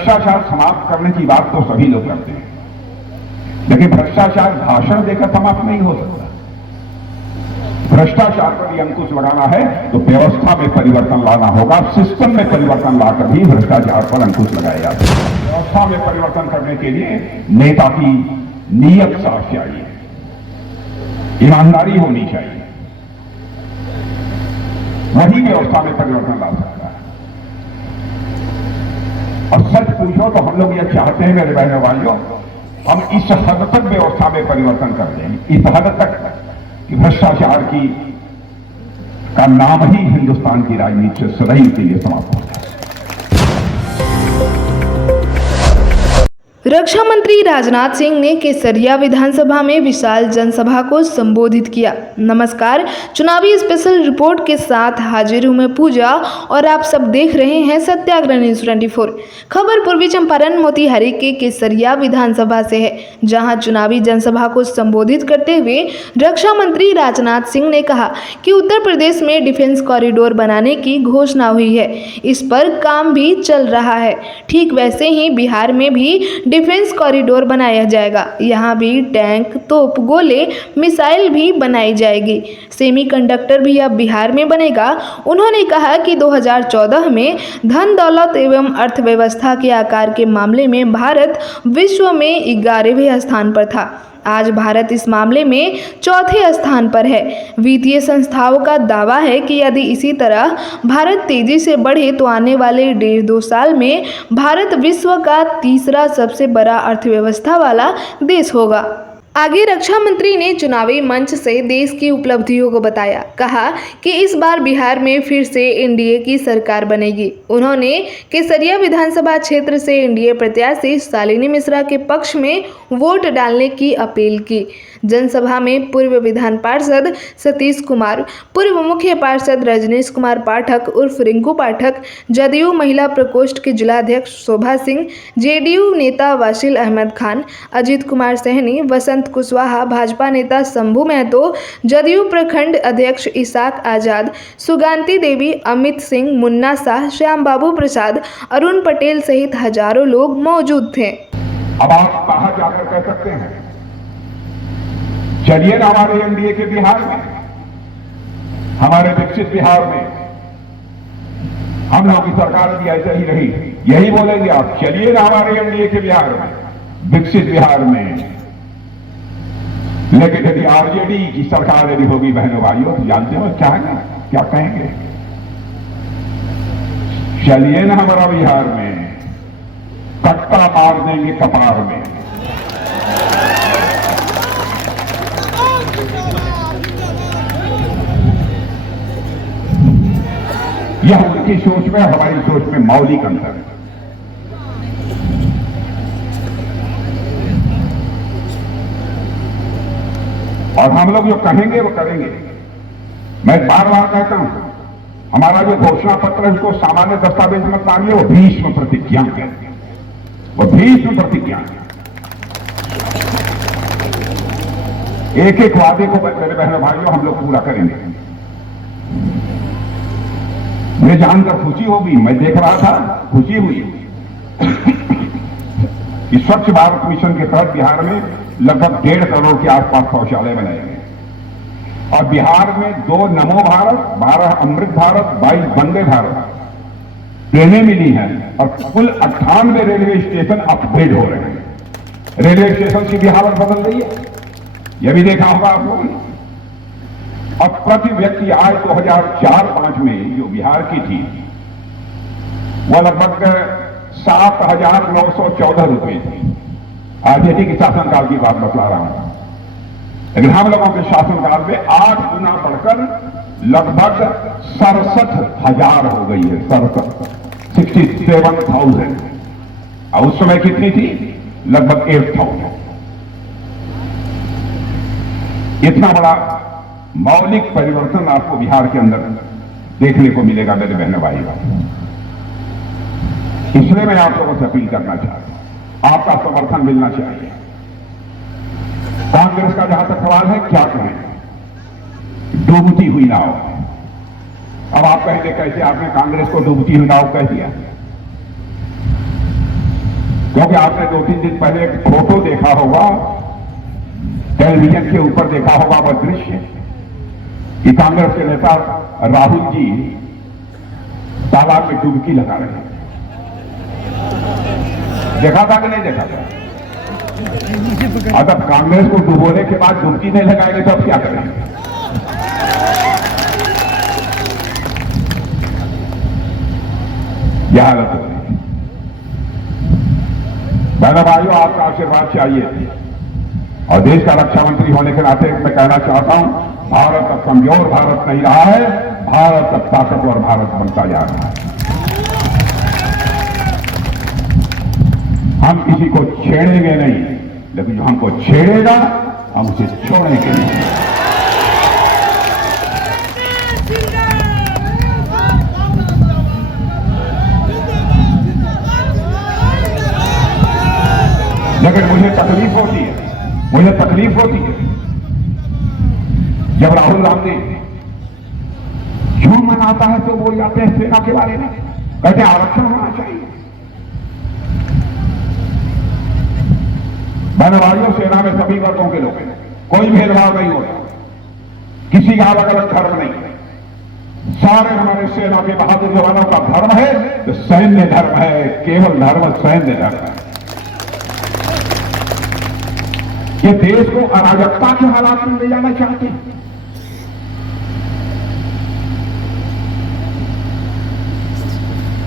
भ्रष्टाचार समाप्त करने की बात तो सभी लोग करते हैं, लेकिन भ्रष्टाचार भाषण देकर समाप्त नहीं हो सकता। भ्रष्टाचार पर यह अंकुश लगाना है तो व्यवस्था में परिवर्तन लाना होगा, सिस्टम में परिवर्तन लाकर ही भ्रष्टाचार पर अंकुश लगाया जा सकता है। व्यवस्था में परिवर्तन करने के लिए नेता की नीयत साफ चाहिए, ईमानदारी होनी चाहिए, वही व्यवस्था में परिवर्तन ला सकता है। और सच पूछो तो हम लोग यह चाहते हैं मेरे बहनों भाइयों, हम इस हद तक व्यवस्था में परिवर्तन कर दें, इस हद तक कि भ्रष्टाचार की का नाम ही हिंदुस्तान की राजनीति से सदैव के लिए समाप्त हो जाए। रक्षा मंत्री राजनाथ सिंह ने केसरिया विधानसभा में विशाल जनसभा को संबोधित किया। नमस्कार, चुनावी स्पेशल रिपोर्ट के साथ हाजिर हूं मैं पूजा और आप सब देख रहे हैं सत्याग्रह न्यूज 24। खबर पूर्वी चंपारण मोतिहारी के केसरिया विधानसभा से है, जहां चुनावी जनसभा को संबोधित करते हुए रक्षा मंत्री राजनाथ सिंह ने कहा कि उत्तर प्रदेश में डिफेंस कॉरिडोर बनाने की घोषणा हुई है, इस पर काम भी चल रहा है। ठीक वैसे ही बिहार में भी डिफेंस कॉरिडोर बनाया जाएगा, यहाँ भी टैंक, तोप, गोले, मिसाइल भी बनाई जाएगी। सेमीकंडक्टर भी अब बिहार में बनेगा। उन्होंने कहा कि 2014 में धन दौलत एवं अर्थव्यवस्था के आकार के मामले में भारत विश्व में 11वें स्थान पर था। आज भारत इस मामले में चौथे स्थान पर है। वित्तीय संस्थाओं का दावा है कि यदि इसी तरह भारत तेजी से बढ़े तो आने वाले 1.5-2 साल में भारत विश्व का तीसरा सबसे बड़ा अर्थव्यवस्था वाला देश होगा। आगे रक्षा मंत्री ने चुनावी मंच से देश की उपलब्धियों को बताया, कहा कि इस बार बिहार में फिर से एनडीए की सरकार बनेगी। उन्होंने केसरिया विधानसभा क्षेत्र से एनडीए प्रत्याशी शालिनी मिश्रा के पक्ष में वोट डालने की अपील की। जनसभा में पूर्व विधान पार्षद सतीश कुमार, पूर्व मुख्य पार्षद रजनीश कुमार पाठक उर्फ रिंकू पाठक, जदयू महिला प्रकोष्ठ के जिलाध्यक्ष शोभा सिंह, जेडीयू नेता वासिल अहमद खान, अजीत कुमार सहनी, वसंत कुशवाहा, भाजपा नेता शंभू महतो, जदयू प्रखंड अध्यक्ष इसाक आजाद, सुगांती देवी, अमित सिंह, मुन्ना शाह, श्याम बाबू प्रसाद, अरुण पटेल सहित हजारों लोग मौजूद थे। अब आप कहां जाकर कह सकते हैं चलिए ना हमारे एनडीए के बिहार में, हमारे विकसित बिहार में हम लोग की सरकार भी ऐसे ही रही, यही बोलेंगे आप, चलिए ना हमारे एनडीए के बिहार में, विकसित बिहार में। लेकिन यदि आरजेडी की सरकार यदि होगी बहनों भाइयों, तो जानते हो क्या कहेंगे, चलिए ना हमारा बिहार में, कट्टा मार देंगे कपार में। यह उनकी सोच में हमारी सोच में मौलिक अंतर है। और हम लोग जो कहेंगे वो करेंगे। मैं बार बार कहता हूं, हमारा जो घोषणा पत्र है उसको सामान्य दस्तावेज मत मानिए, वो भीष्म प्रतिज्ञा है, वो भीष्म प्रतिज्ञा है। एक एक वादे को मेरे बहनों भाइयों हम लोग पूरा करेंगे। मुझे जानकर खुशी होगी, मैं देख रहा था, खुशी हुई कि स्वच्छ भारत मिशन के तहत बिहार में लगभग 1.5 करोड़ के आसपास शौचालय बनाए गए और बिहार में 2 नमो भारत, 12 अमृत भारत, 22 वंदे भारत ट्रेनें मिली हैं और कुल 98 रेलवे स्टेशन अपग्रेड हो रहे हैं। रेलवे स्टेशन की भी हालत बदल रही है, यह भी देखा होगा आप लोगों ने। और प्रति व्यक्ति आय 2004-05 में जो बिहार की थी वह लगभग 7,914 रुपये थी। आरजेडी के शासनकाल की बात बतला रहा हूं, लेकिन हम लोगों के शासनकाल में 8 गुना बढ़कर लगभग 67,000 हो गई है। 67,000। और उस समय कितनी थी? लगभग 8,000। इतना बड़ा मौलिक परिवर्तन आपको बिहार के अंदर देखने को मिलेगा मेरे बहनों भाई। इसलिए मैं आप लोगों से अपील करना चाहता हूं, आपका समर्थन मिलना चाहिए। कांग्रेस का जहां तक सवाल है, क्या कहें, डूबती हुई नाव। अब आप कहेंगे कैसे आपने कांग्रेस को डूबती हुई नाव कह दिया? क्योंकि आपने 2-3 दिन पहले एक फोटो देखा होगा, टेलीविजन के ऊपर देखा होगा वह दृश्य कि कांग्रेस के नेता राहुल जी तालाब में डुबकी लगा रहे हैं। देखा था कि नहीं देखा था? अगर कांग्रेस को डुबोने के बाद डुबकी नहीं लगाएंगे तो अब क्या करेंगे? यह हालत हो रही है। बहनों भाइयों, आपका आशीर्वाद चाहिए और देश का रक्षा मंत्री होने के नाते मैं कहना चाहता हूं, भारत अब कमजोर भारत नहीं रहा है, भारत अब ताकतवर भारत बनता जा रहा है। हम किसी को छेड़ेंगे नहीं, लेकिन जो हमको छेड़ेगा हम उसे छोड़ेंगे नहीं। लेकिन मुझे तकलीफ होती है जब राहुल गांधी झूठ मनाता है तो बोल जाते हैं सेना के बारे में, कहते हैं आरक्षण होना चाहिए। भाइयों, सेना में सभी वर्गों के लोग हैं, कोई भेदभाव नहीं होता, किसी का अलग अलग धर्म नहीं। सारे हमारे सेना के बहादुर जवानों का धर्म है तो सैन्य धर्म है, केवल धर्म सैन्य धर्म है। ये देश को अराजकता के हालात में ले जाना चाहते हैं।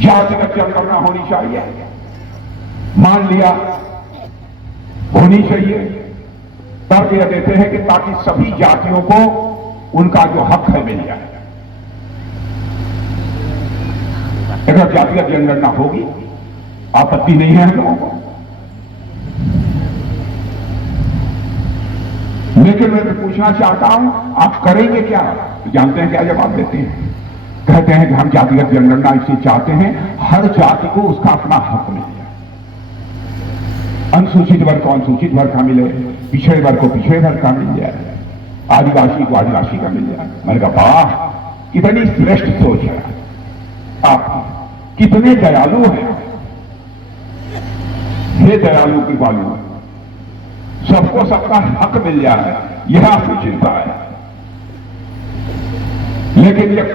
जातिगत जनगणना होनी चाहिए, मान लिया होनी चाहिए। तर्क यह देते हैं कि ताकि सभी जातियों को उनका जो हक है मिल जाए। अगर जातिगत जनगणना होगी, आपत्ति नहीं है हम लोगों को, लेकिन मैं पूछना चाहता हूं, आप करेंगे क्या? जानते हैं क्या जवाब देते हैं? कहते हैं कि हम जातिगत जनगणना इसलिए चाहते हैं हर जाति को उसका अपना हक मिल जाए, अनुसूचित वर्ग को अनुसूचित वर्ग का मिले, पिछड़े वर्ग को पिछड़े वर्ग का मिल जाए, आदिवासी को आदिवासी का मिल जाए। मैंने कहा वाह, कितनी श्रेष्ठ सोच है, आप कितने दयालु हैं। हे दयालु की बालू, सबको सबका हक मिल जाए, यह आपकी चिंता है। लेकिन जब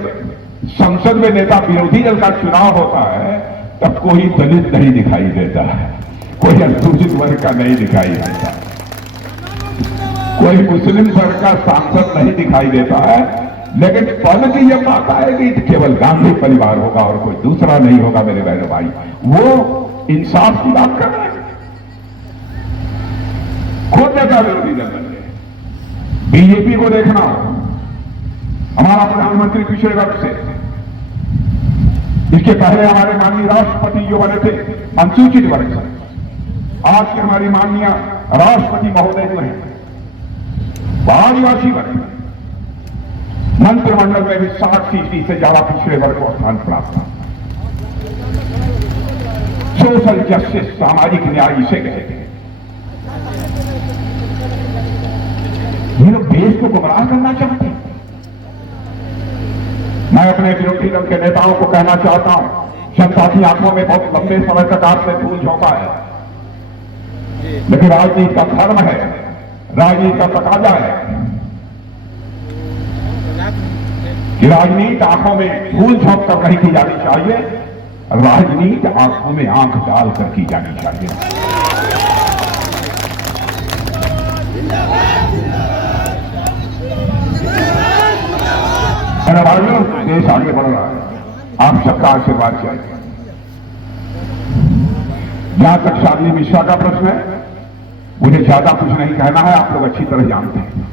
संसद में नेता विरोधी दल का चुनाव होता है तब कोई दलित नहीं दिखाई देता है, कोई अनुसूचित वर्ग का नहीं दिखाई देता, कोई मुस्लिम वर्ग का सांसद नहीं दिखाई देता है। लेकिन पल की जब बात आएगी तो केवल गांधी परिवार होगा और कोई दूसरा नहीं होगा। मेरे बहनों भाई, वो इंसाफ की बात कर रहे हैं। खुद नेता विरोधी दल बन गए। बीजेपी को देखना, हमारा प्रधानमंत्री पिछड़े वर्ग से, इसके पहले हमारे माननीय राष्ट्रपति जो बने थे अनुसूचित वर्ग से, आज के हमारी माननीय राष्ट्रपति महोदय जो है आदिवासी वर्ग, मंत्रिमंडल में भी 60% से ज्यादा पिछड़े वर्ग को स्थान प्राप्त था। सोशल जस्टिस, सामाजिक न्याय इसे कहते हैं। ये लोग देश को गुमराह करना चाहते हैं। मैं अपने विरोधी दल के नेताओं को कहना चाहता हूं, जनता की आंखों में बहुत लंबे समय तक आपने धूल झोंका है, लेकिन राजनीति का धर्म है, राजनीति का तकाजा है कि राजनीति आंखों में धूल झोंक कर नहीं की जानी चाहिए, राजनीति आंखों में आंख डालकर की जानी चाहिए। देश आगे बढ़ रहा है, आप सबका आशीर्वाद चाहिए। जहां तक शादी मिश्रा का प्रश्न है, मुझे ज्यादा कुछ नहीं कहना है, आप लोग अच्छी तरह जानते हैं।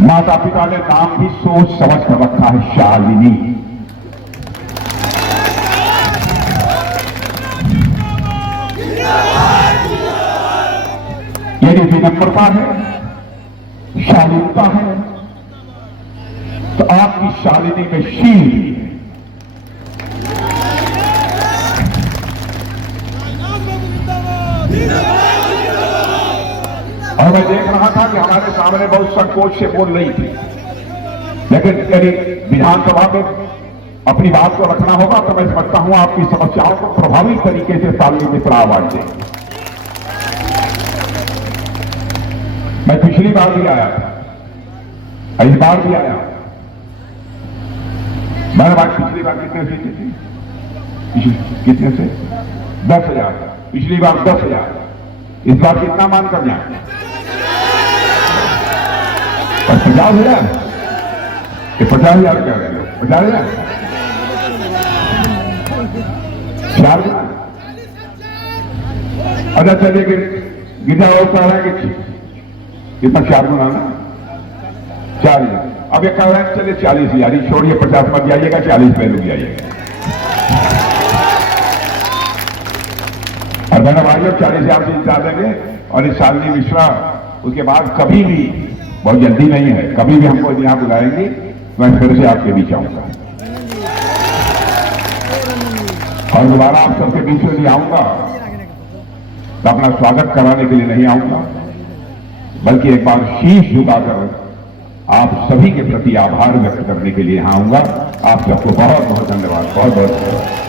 माता पिता ने नाम भी सोच समझ कर रखा है, शालिनी। यदि विनम्रता है, शालीनता है, तो आपकी शालिनी में शील भी है। और मैं देख रहा था कि हमारे सामने बहुत संकोच से बोल रही थी, लेकिन यदि विधानसभा में अपनी बात को रखना होगा, तो मैं समझता हूं आपकी समस्याओं को प्रभावी तरीके से तालमेल में पड़ा आवाज दें। मैं पिछली बार भी आया था, इस बार भी आया। मैंने बात पिछली बार कितने सीटें थी? कितने से? 10,000। पिछली बार 10,000। इस बार कितना मान कर जाए? 50,000। 50,000 क्या कह रहे हो? 50,000? 4 गुना। अच्छा चलिए कि गिरजा और कह रहा है कि कितना 4 गुना ना? 40। अब ये कह रहे हैं चलिए 40,000 ही छोड़िए, 50 मत जाइएगा, 40 पे रुक जाइएगा। और मैंने भाइयों 40,000 से जिता देंगे। और इस शालिनी मिश्रा उसके बाद कभी भी, बहुत जल्दी नहीं है, कभी भी हमको यहां बुलाएंगे मैं फिर से आपके बीच आऊंगा और दोबारा आप सबके बीच में भी आऊंगा तो अपना स्वागत कराने के लिए नहीं आऊंगा, बल्कि एक बार शीश झुकाकर आप सभी के प्रति आभार व्यक्त करने के लिए यहां आऊंगा। आप सबको बहुत बहुत धन्यवाद, बहुत बहुत धन्यवाद।